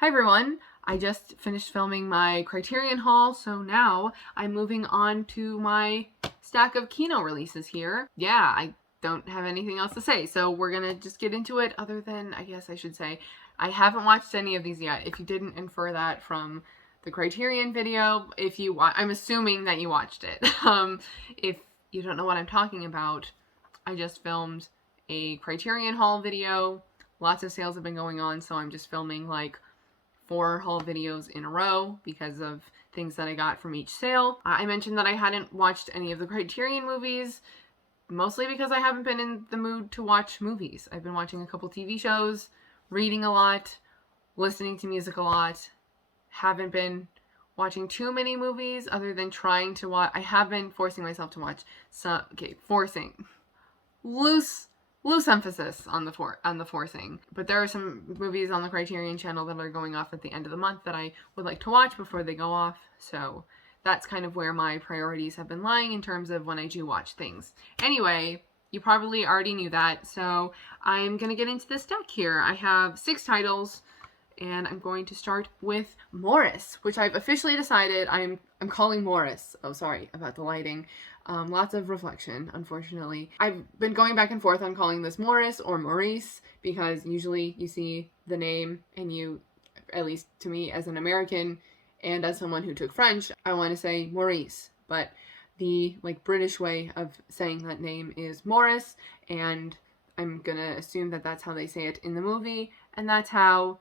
Hi everyone! I just finished filming my Criterion haul, so now I'm moving on to my stack of Kino releases here. Yeah, I don't have anything else to say, so we're gonna just get into it, other than, I guess I should say, I haven't watched any of these yet. If you didn't infer that from the Criterion video, I'm assuming that you watched it. If you don't know what I'm talking about, I just filmed a Criterion haul video. Lots of sales have been going on, so I'm just filming like 4 haul videos in a row because of things that I got from each sale. I mentioned that I hadn't watched any of the Criterion movies, mostly because I haven't been in the mood to watch movies. I've been watching a couple TV shows, reading a lot, listening to music a lot. Haven't been watching too many movies other than trying to watch. I have been forcing myself to watch some, forcing. Loose emphasis on the forcing. But there are some movies on the Criterion channel that are going off at the end of the month that I would like to watch before they go off. So that's kind of where my priorities have been lying in terms of when I do watch things. Anyway, you probably already knew that, so I'm going to get into this deck here. I have 6 titles, and I'm going to start with Maurice, which I've officially decided I'm calling Maurice. Oh, sorry about the lighting. Lots of reflection, unfortunately. I've been going back and forth on calling this Maurice or Maurice, because usually you see the name and you, at least to me as an American and as someone who took French, I want to say Maurice. But the British way of saying that name is Maurice, and I'm gonna assume that that's how they say it in the movie, and that's how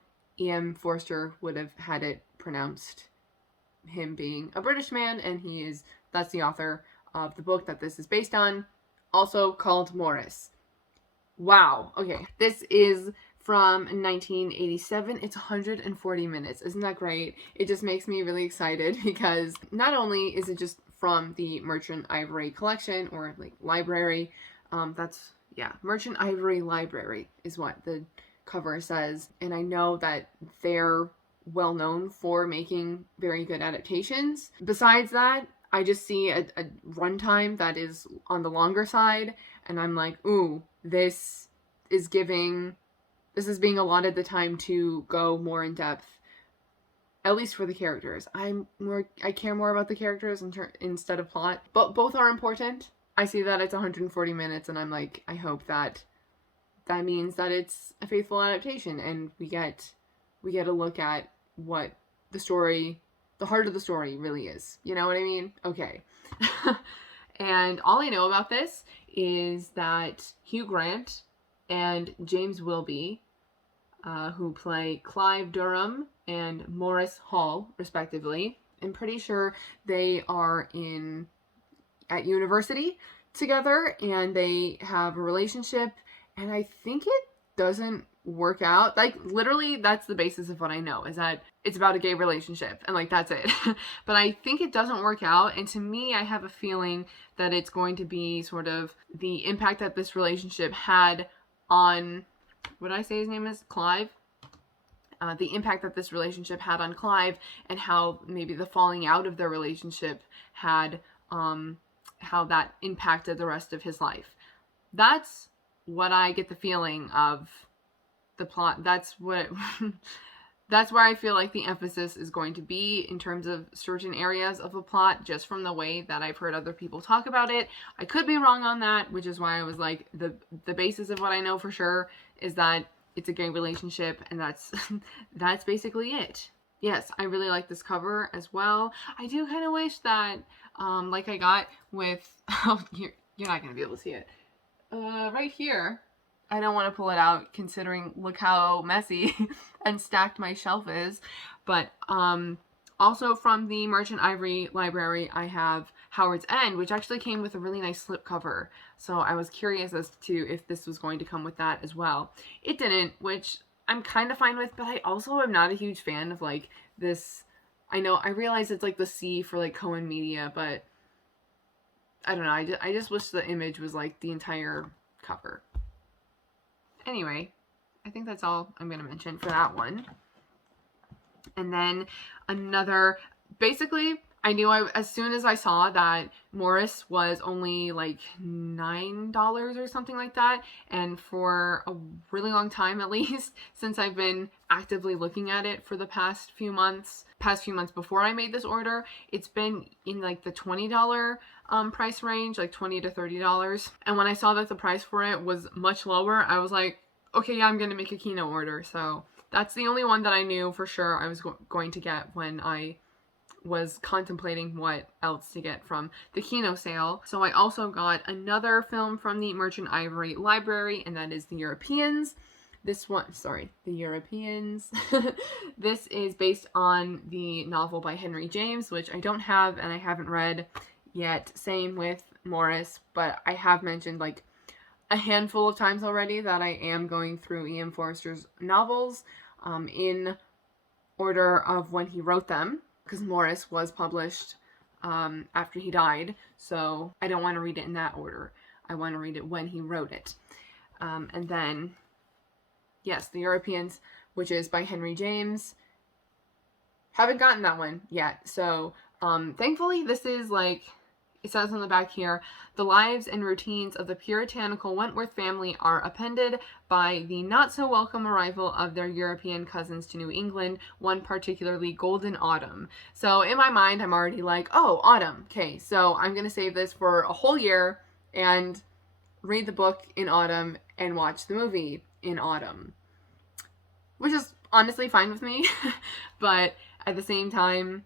Forster would have had it pronounced, him being a British man, and that's the author of the book that this is based on, also called Maurice. Wow, okay. This is from 1987. It's 140 minutes. Isn't that great? It just makes me really excited because not only is it just from the Merchant Ivory collection, or library, Merchant Ivory Library is what the cover says, and I know that they're well known for making very good adaptations. Besides that, I just see a runtime that is on the longer side, and I'm like, ooh, this is being allotted the time to go more in depth, at least for the characters. I care more about the characters instead of plot, but both are important. I see that it's 140 minutes, and I'm like, I hope that means that it's a faithful adaptation, and we get a look at what the heart of the story really is. You know what I mean? Okay. And all I know about this is that Hugh Grant and James Wilby, who play Clive Durham and Maurice Hall, respectively, I'm pretty sure they are at university together, and they have a relationship, and I think it doesn't work out. Literally, that's the basis of what I know, is that it's about a gay relationship, and that's it. But I think it doesn't work out, and to me, I have a feeling that it's going to be sort of the impact that this relationship had on, what did I say his name is? Clive? The impact that this relationship had on Clive, and how maybe the falling out of their relationship had, how that impacted the rest of his life. That's what I get the feeling of the plot. That's where I feel like the emphasis is going to be in terms of certain areas of the plot, just from the way that I've heard other people talk about it. I could be wrong on that, which is why I was like, the basis of what I know for sure is that it's a gay relationship, and that's basically it. Yes, I really like this cover as well. I do kind of wish that, like I got with, oh, you're not going to be able to see it. Right here, I don't want to pull it out considering look how messy and stacked my shelf is, but also from the Merchant Ivory Library, I have Howard's End, which actually came with a really nice slipcover, so I was curious as to if this was going to come with that as well. It didn't, which I'm kind of fine with, but I also am not a huge fan of this. I realize it's the C for Cohen Media, but I don't know, I just wish the image was the entire cover. Anyway, I think that's all I'm going to mention for that one. And then basically, I knew as soon as I saw that Maurice was only like $9 or something like that, and for a really long time at least, since I've been actively looking at it for the past few months before I made this order, it's been in like the $20 price range, like $20 to $30. And when I saw that the price for it was much lower, I was like, okay, yeah, I'm gonna make a Kino order. So that's the only one that I knew for sure I was going to get when I was contemplating what else to get from the Kino sale. So I also got another film from the Merchant Ivory library, and that is The Europeans. This one, sorry, The Europeans. This is based on the novel by Henry James, which I don't have and I haven't read yet. Same with Maurice, but I have mentioned like a handful of times already that I am going through E.M. Forster's novels in order of when he wrote them, because Maurice was published after he died, so I don't want to read it in that order. I want to read it when he wrote it. And then, yes, The Europeans, which is by Henry James. Haven't gotten that one yet, so thankfully this is like, it says on the back here, the lives and routines of the puritanical Wentworth family are appended by the not-so-welcome arrival of their European cousins to New England, one particularly golden autumn. So in my mind, I'm already like, oh, autumn. Okay, so I'm going to save this for a whole year and read the book in autumn and watch the movie in autumn. Which is honestly fine with me, but at the same time,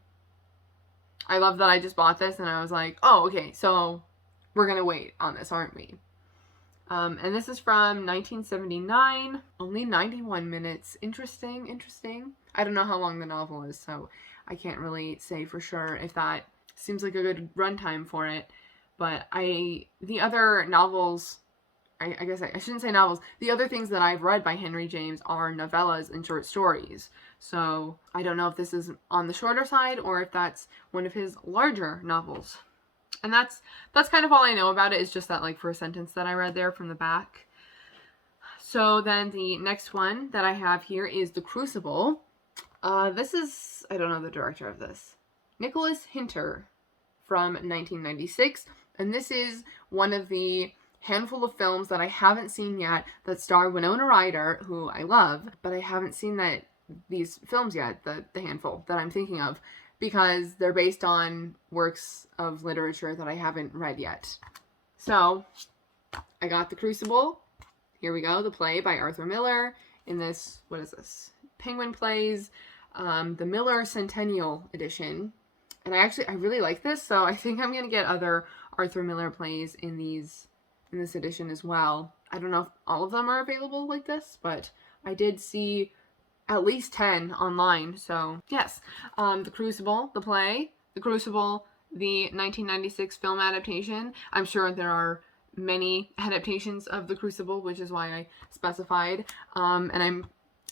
I love that I just bought this and I was like, oh, okay, so we're going to wait on this, aren't we? And this is from 1979, only 91 minutes. Interesting. I don't know how long the novel is, so I can't really say for sure if that seems like a good runtime for it. But the other novels, I guess I shouldn't say novels, the other things that I've read by Henry James are novellas and short stories. So I don't know if this is on the shorter side or if that's one of his larger novels. And that's kind of all I know about it, is just that like first sentence that I read there from the back. So then the next one that I have here is The Crucible. This is, I don't know the director of this, Nicholas Hytner, from 1996. And this is one of the handful of films that I haven't seen yet that star Winona Ryder, who I love, but I haven't seen these films yet, the handful that I'm thinking of, because they're based on works of literature that I haven't read yet. So I got The Crucible. Here we go, the play by Arthur Miller in this, what is this? Penguin Plays, the Miller Centennial Edition. And I really like this, so I think I'm going to get other Arthur Miller plays in this edition as well. I don't know if all of them are available like this, but I did see at least 10 online. So yes, The Crucible, the play, The Crucible, the 1996 film adaptation. I'm sure there are many adaptations of The Crucible, which is why I specified. And I'm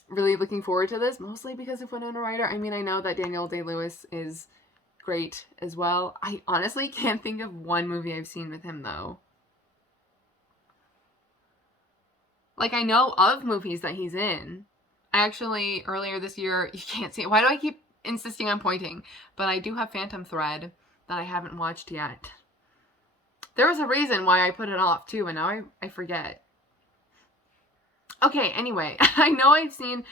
really looking forward to this, mostly because of Winona Ryder. I mean, I know that Daniel Day-Lewis is great as well. I honestly can't think of one movie I've seen with him, though. Like, I know of movies that he's in. I actually, earlier this year, you can't see it. Why do I keep insisting on pointing? But I do have Phantom Thread that I haven't watched yet. There was a reason why I put it off, too, and now I forget. Okay, anyway, I know I've seen...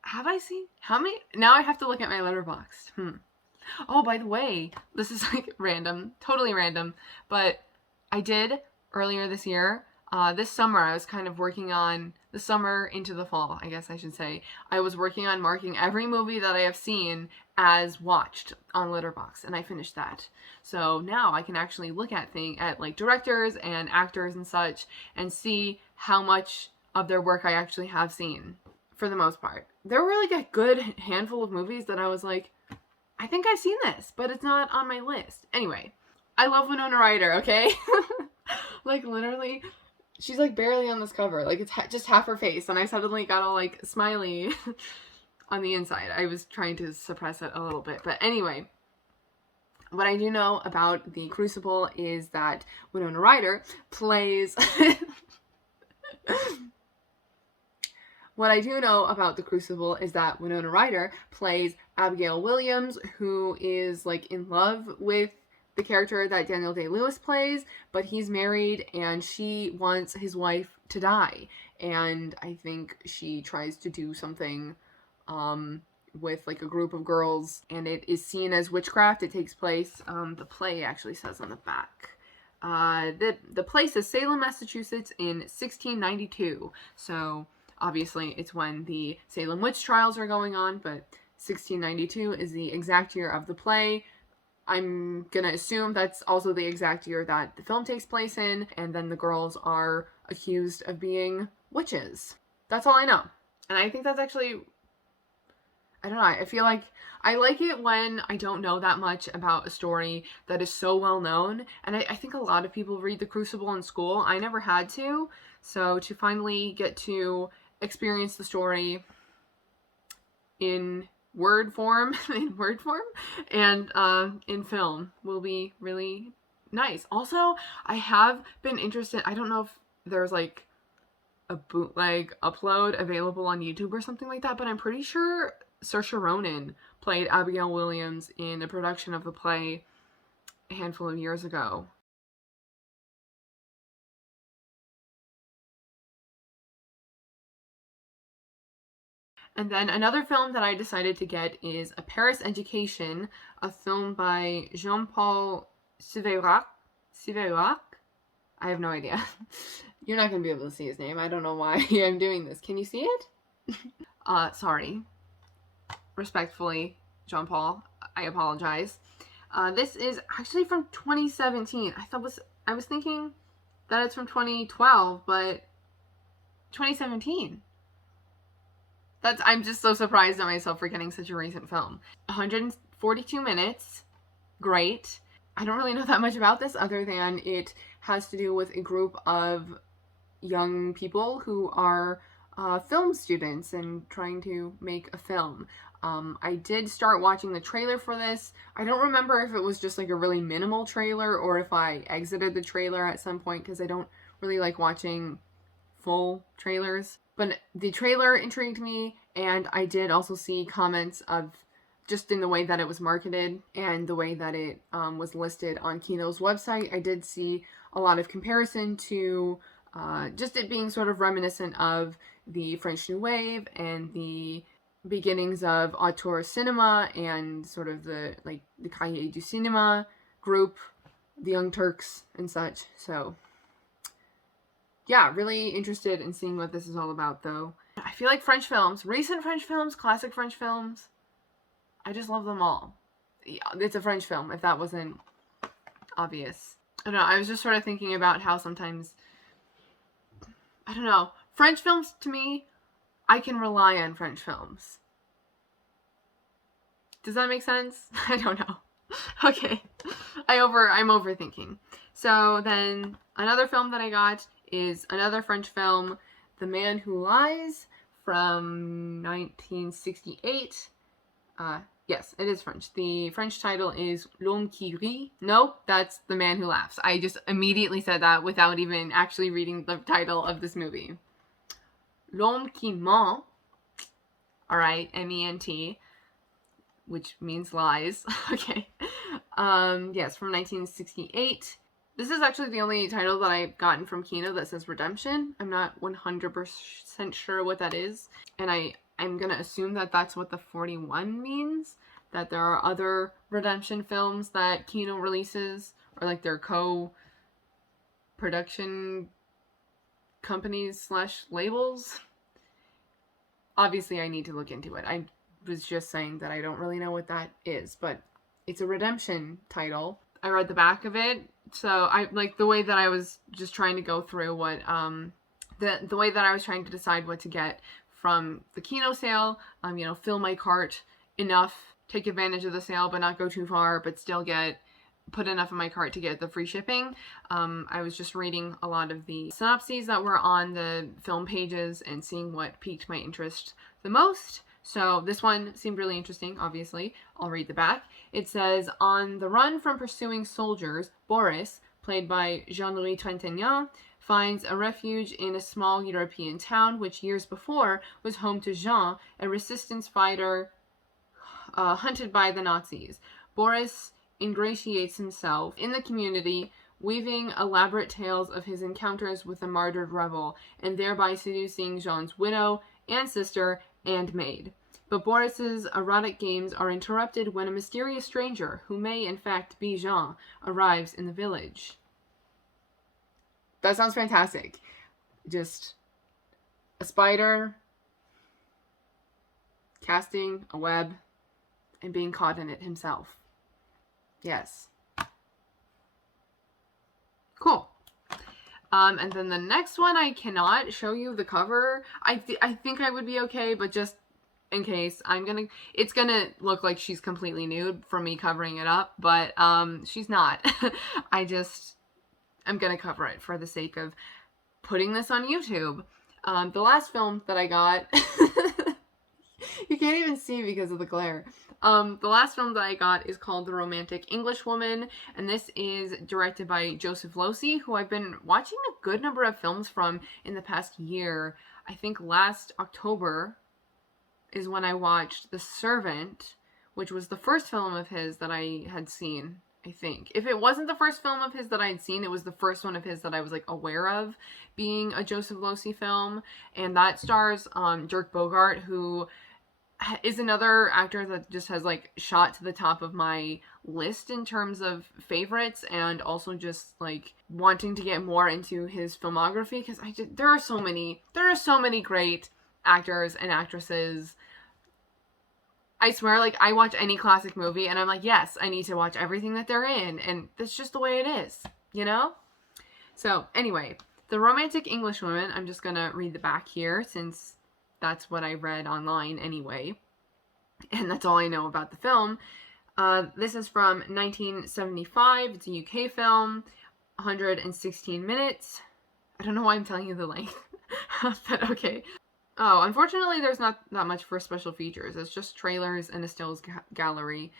have I seen? How many? Now I have to look at my Letterboxd. Oh, by the way, this is like random, totally random, but I did earlier this year, this summer, I was kind of working on, the summer into the fall, I guess I should say, I was working on marking every movie that I have seen as watched on Letterboxd, and I finished that. So now I can actually look at like directors and actors and such, and see how much of their work I actually have seen, for the most part. There were like a good handful of movies that I was like, I think I've seen this, but it's not on my list. Anyway, I love Winona Ryder, okay? Like, literally, she's like barely on this cover. Like, it's just half her face, and I suddenly got all like smiley on the inside. I was trying to suppress it a little bit. But anyway, what I do know about The Crucible is that Winona Ryder plays... What I do know about The Crucible is that Winona Ryder plays Abigail Williams, who is like in love with the character that Daniel Day-Lewis plays, but he's married and she wants his wife to die. And I think she tries to do something with like a group of girls, and it is seen as witchcraft. It takes place, the play actually says on the back. The place is Salem, Massachusetts in 1692. So obviously it's when the Salem witch trials are going on, but 1692 is the exact year of the play. I'm gonna assume that's also the exact year that the film takes place in, and then the girls are accused of being witches. That's all I know. And I think that's actually, I don't know, I feel like I like it when I don't know that much about a story that is so well known. And I think a lot of people read The Crucible in school. I never had to. So to finally get to experience the story in word form, and in film will be really nice. Also, I have been interested, I don't know if there's like a bootleg upload available on YouTube or something like that, but I'm pretty sure Saoirse Ronan played Abigail Williams in a production of the play a handful of years ago. And then another film that I decided to get is A Paris Education, a film by Jean-Paul Siverac. I have no idea. You're not going to be able to see his name. I don't know why I'm doing this. Can you see it? Sorry. Respectfully, Jean-Paul, I apologize. This is actually from 2017. I was thinking that it's from 2012, but 2017. I'm just so surprised at myself for getting such a recent film. 142 minutes. Great. I don't really know that much about this other than it has to do with a group of young people who are film students and trying to make a film. I did start watching the trailer for this. I don't remember if it was just like a really minimal trailer or if I exited the trailer at some point, because I don't really like watching full trailers. But the trailer intrigued me, and I did also see comments of just in the way that it was marketed and the way that it was listed on Kino's website. I did see a lot of comparison to just it being sort of reminiscent of the French New Wave and the beginnings of auteur cinema and sort of the Cahiers du Cinéma group, the Young Turks and such. So yeah, really interested in seeing what this is all about, though. I feel like French films, recent French films, classic French films, I just love them all. Yeah, it's a French film, if that wasn't obvious. I don't know, I was just sort of thinking about how sometimes, I don't know, French films, to me, I can rely on French films. Does that make sense? I don't know. Okay, I'm overthinking. So then, another film that I got is another French film, The Man Who Lies, from 1968. Yes, it is French. The French title is L'Homme qui rit. No, that's The Man Who Laughs. I just immediately said that without even actually reading the title of this movie. L'Homme qui ment, alright, M-E-N-T, which means lies. Okay. Yes, from 1968. This is actually the only title that I've gotten from Kino that says Redemption. I'm not 100% sure what that is. And I'm going to assume that that's what the 41 means. That there are other Redemption films that Kino releases. Or like their co-production companies / labels. Obviously, I need to look into it. I was just saying that I don't really know what that is. But it's a Redemption title. I read the back of it. So I like the way that I was just trying to go through what the way that I was trying to decide what to get from the Kino sale. Fill my cart enough, take advantage of the sale, but not go too far, but still put enough in my cart to get the free shipping. I was just reading a lot of the synopses that were on the film pages and seeing what piqued my interest the most. So this one seemed really interesting, obviously. I'll read the back. It says, on the run from pursuing soldiers, Boris, played by Jean-Louis Trintignant, finds a refuge in a small European town, which years before was home to Jean, a resistance fighter hunted by the Nazis. Boris ingratiates himself in the community, weaving elaborate tales of his encounters with the martyred rebel, and thereby seducing Jean's widow and sister and maid. But Boris's erotic games are interrupted when a mysterious stranger, who may in fact be Jean, arrives in the village. That sounds fantastic. Just a spider casting a web and being caught in it himself. Yes. Cool. And then the next one, I cannot show you the cover. I think I would be okay, but just in case, it's gonna look like she's completely nude for me covering it up, but she's not. I'm gonna cover it for the sake of putting this on YouTube. The last film that I got, you can't even see because of the glare. The last film that I got is called The Romantic Englishwoman, and this is directed by Joseph Losey, who I've been watching a good number of films from in the past year. I think last October is when I watched The Servant, which was the first film of his that I had seen, I think. If it wasn't the first film of his that I had seen, it was the first one of his that I was, like, aware of being a Joseph Losey film, and that stars Dirk Bogarde, who is another actor that just has, like, shot to the top of my list in terms of favorites, and also just, like, wanting to get more into his filmography, because there are so many great actors and actresses. I swear, like, I watch any classic movie and I'm like, yes, I need to watch everything that they're in, and that's just the way it is, you know? So, anyway, The Romantic Englishwoman, I'm just gonna read the back here, since that's what I read online anyway, and that's all I know about the film. This is from 1975, it's a UK film, 116 minutes. I don't know why I'm telling you the length, but okay. Oh, unfortunately, there's not that much for special features. It's just trailers and a stills gallery.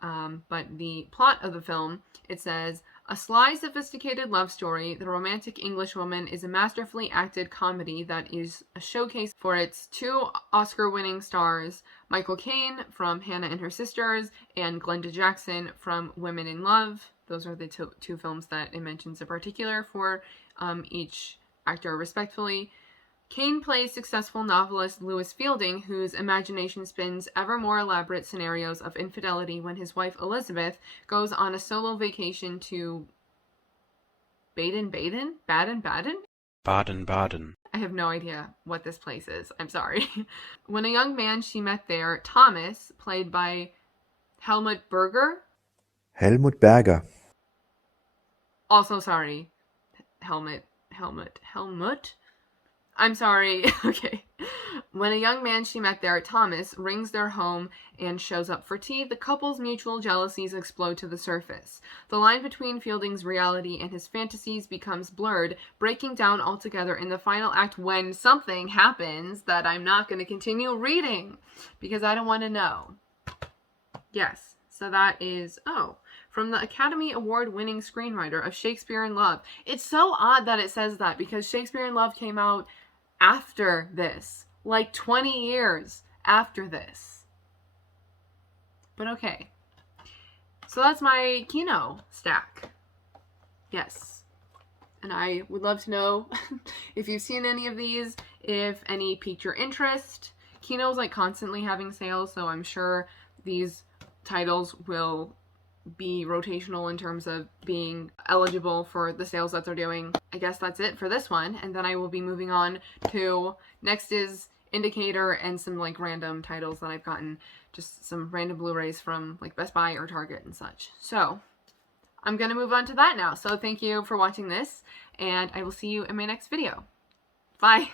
But the plot of the film, it says, a sly, sophisticated love story, The Romantic Englishwoman is a masterfully acted comedy that is a showcase for its two Oscar-winning stars, Michael Caine from Hannah and Her Sisters, and Glenda Jackson from Women in Love. Those are the two films that it mentions in particular for each actor respectively. Caine plays successful novelist Lewis Fielding, whose imagination spins ever more elaborate scenarios of infidelity when his wife Elizabeth goes on a solo vacation to Baden-Baden? Baden-Baden. I have no idea what this place is. I'm sorry. When a young man she met there, Thomas, played by Helmut Berger. Also sorry. Helmut. I'm sorry. Okay. When a young man she met there, Thomas, rings their home and shows up for tea, the couple's mutual jealousies explode to the surface. The line between Fielding's reality and his fantasies becomes blurred, breaking down altogether in the final act when something happens that I'm not going to continue reading because I don't want to know. Yes. So that is, from the Academy Award-winning screenwriter of Shakespeare in Love. It's so odd that it says that because Shakespeare in Love came out after this, like 20 years after this. But okay. So that's my Kino stack. Yes. And I would love to know if you've seen any of these, if any piqued your interest. Kino's like constantly having sales, so I'm sure these titles will be rotational in terms of being eligible for the sales that they're doing. I guess that's it for this one, and then I will be moving on to next is Indicator and some like random titles that I've gotten, just some random Blu-rays from like Best Buy or Target and such. So I'm gonna move on to that now. So thank you for watching this, and I will see you in my next video. Bye.